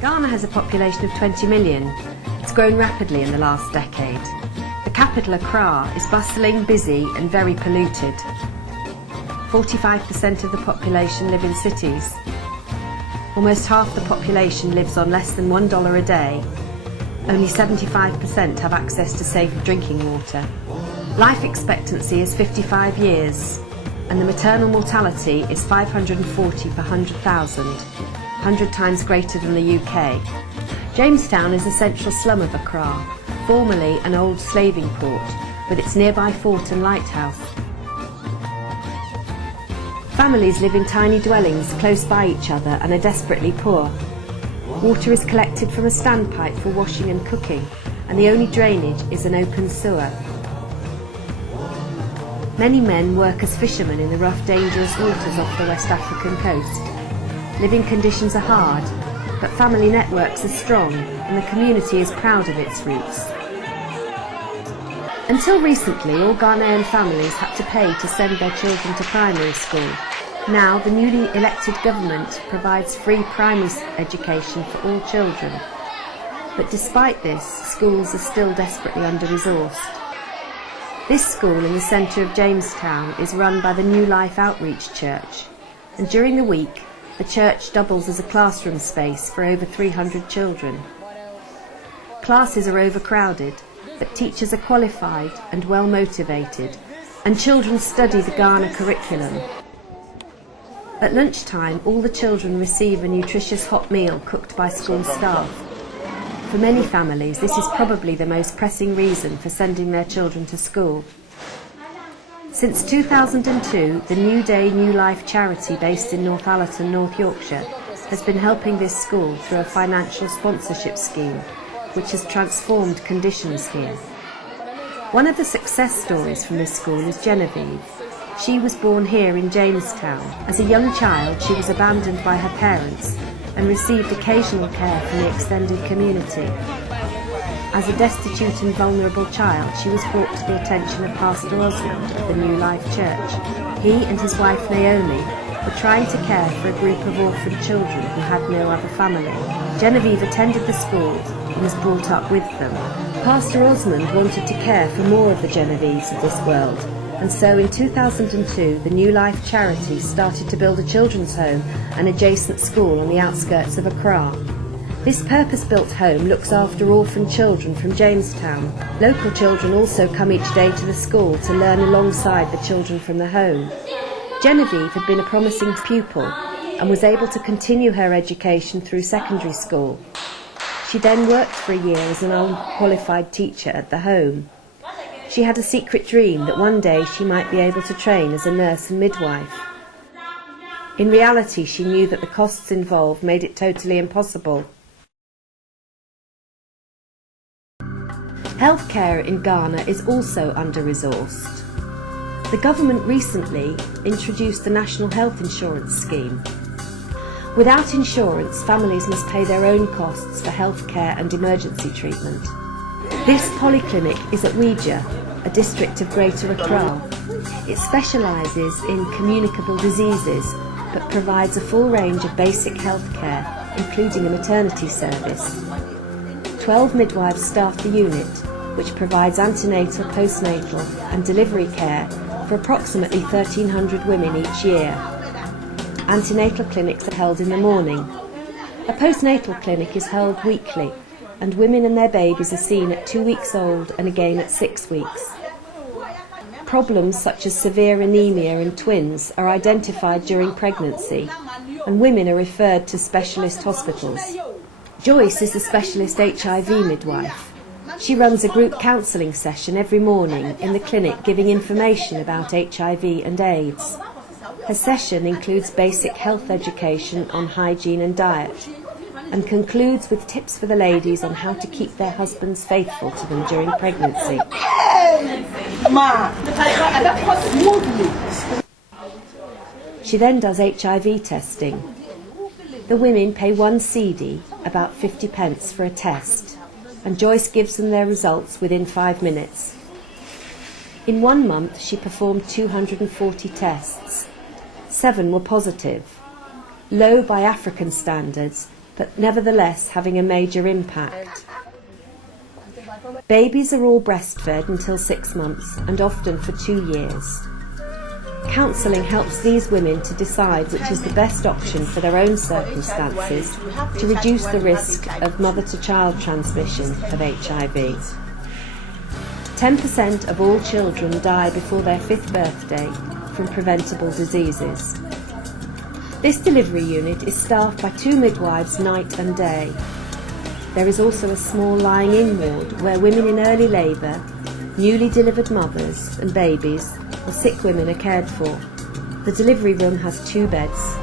Ghana has a population of 20 million. It's grown rapidly in the last decade. The capital, Accra, is bustling, busy and very polluted. 45% of the population live in cities. Almost half the population lives on less than $1 a day. Only 75% have access to safe drinking water. Life expectancy is 55 years, and the maternal mortality is 540 per 100,000, 100 times greater than the UK. Jamestown is a central slum of Accra, formerly an old slaving port, with its nearby fort and lighthouse. Families live in tiny dwellings close by each other and are desperately poor. Water is collected from a standpipe for washing and cooking, and the only drainage is an open sewer. Many men work as fishermen in the rough, dangerous waters off the West African coast. Living conditions are hard, but family networks are strong and the community is proud of its roots. Until recently, all Ghanaian families had to pay to send their children to primary school. Now, the newly elected government provides free primary education for all children. But despite this, schools are still desperately under-resourced. This school in the centre of Jamestown is run by the New Life Outreach Church, and during the week, the church doubles as a classroom space for over 300 children. Classes are overcrowded, but teachers are qualified and well motivated, and children study the Ghana curriculum. At lunchtime, all the children receive a nutritious hot meal cooked by school staff. For many families, this is probably the most pressing reason for sending their children to school. Since 2002, the New Day New Life charity based in Northallerton, North Yorkshire, has been helping this school through a financial sponsorship scheme, which has transformed conditions here. One of the success stories from this school is Genevieve. She was born here in Jamestown. As a young child, she was abandoned by her parents and received occasional care from the extended community. As a destitute and vulnerable child, she was brought to the attention of Pastor Osmond of the New Life Church. He and his wife Naomi were trying to care for a group of orphaned children who had no other family. Genevieve attended the school and was brought up with them. Pastor Osmond wanted to care for more of the Genevieves of this world, and so in 2002 the New Life charity started to build a children's home and adjacent school on the outskirts of Accra. This purpose-built home looks after orphaned children from Jamestown. Local children also come each day to the school to learn alongside the children from the home. Genevieve had been a promising pupil and was able to continue her education through secondary school. She then worked for a year as an unqualified teacher at the home. She had a secret dream that one day she might be able to train as a nurse and midwife. In reality, she knew that the costs involved made it totally impossible. Healthcare in Ghana is also under-resourced. The government recently introduced the National Health Insurance Scheme. Without insurance, families must pay their own costs for healthcare and emergency treatment. This polyclinic is at Ouija, a district of Greater Accra. It specialises in communicable diseases, but provides a full range of basic health care, including a maternity service. 12 midwives staff the unit, which provides antenatal, postnatal and delivery care for approximately 1,300 women each year. Antenatal clinics are held in the morning. A postnatal clinic is held weekly, and women and their babies are seen at 2 weeks old and again at 6 weeks. Problems such as severe anemia in twins are identified during pregnancy, and women are referred to specialist hospitals. Joyce is a specialist HIV midwife. She runs a group counselling session every morning in the clinic giving information about HIV and AIDS. Her session includes basic health education on hygiene and diet, and concludes with tips for the ladies on how to keep their husbands faithful to them during pregnancy. She then does HIV testing. The women pay 1 cedi, about 50 pence, for a test, and Joyce gives them their results within 5 minutes. In 1 month, she performed 240 tests. 7 were positive. Low by African standards, but nevertheless having a major impact. Babies are all breastfed until 6 months and often for 2 years. Counselling helps these women to decide which is the best option for their own circumstances to reduce the risk of mother-to-child transmission of HIV. 10% of all children die before their 5th birthday from preventable diseases. This delivery unit is staffed by 2 midwives night and day. There is also a small lying-in ward where women in early labour, newly delivered mothers and babies or sick women are cared for. The delivery room has 2 beds.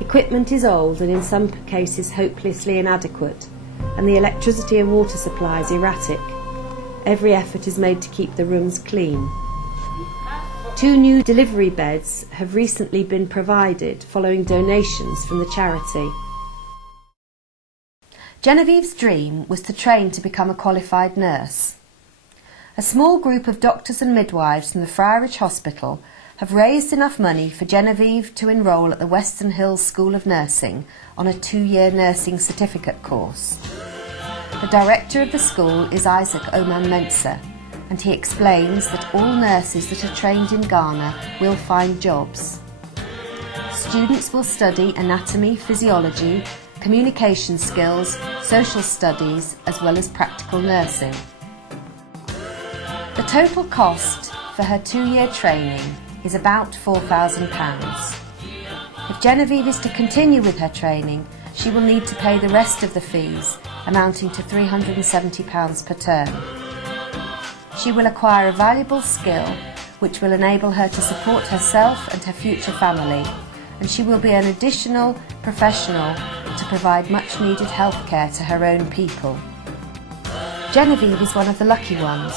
Equipment is old and in some cases hopelessly inadequate, and the electricity and water supply is erratic. Every effort is made to keep the rooms clean. 2 new delivery beds have recently been provided following donations from the charity. Genevieve's dream was to train to become a qualified nurse. A small group of doctors and midwives from the Friarage Hospital have raised enough money for Genevieve to enrol at the Western Hills School of Nursing on a 2-year nursing certificate course. The director of the school is Isaac Oman Mensah, and he explains that all nurses that are trained in Ghana will find jobs. Students will study anatomy, physiology, communication skills, social studies, as well as practical nursing. The total cost for her 2-year training is about £4,000. If Genevieve is to continue with her training, she will need to pay the rest of the fees, amounting to £370 per term. She will acquire a valuable skill which will enable her to support herself and her future family, and she will be an additional professional to provide much needed healthcare to her own people. Genevieve is one of the lucky ones.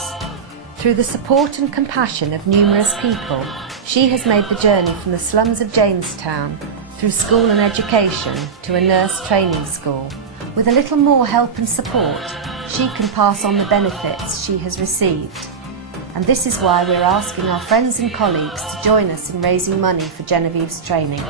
Through the support and compassion of numerous people, she has made the journey from the slums of Jamestown through school and education to a nurse training school. With a little more help and support, she can pass on the benefits she has received. And this is why we're asking our friends and colleagues to join us in raising money for Genevieve's training.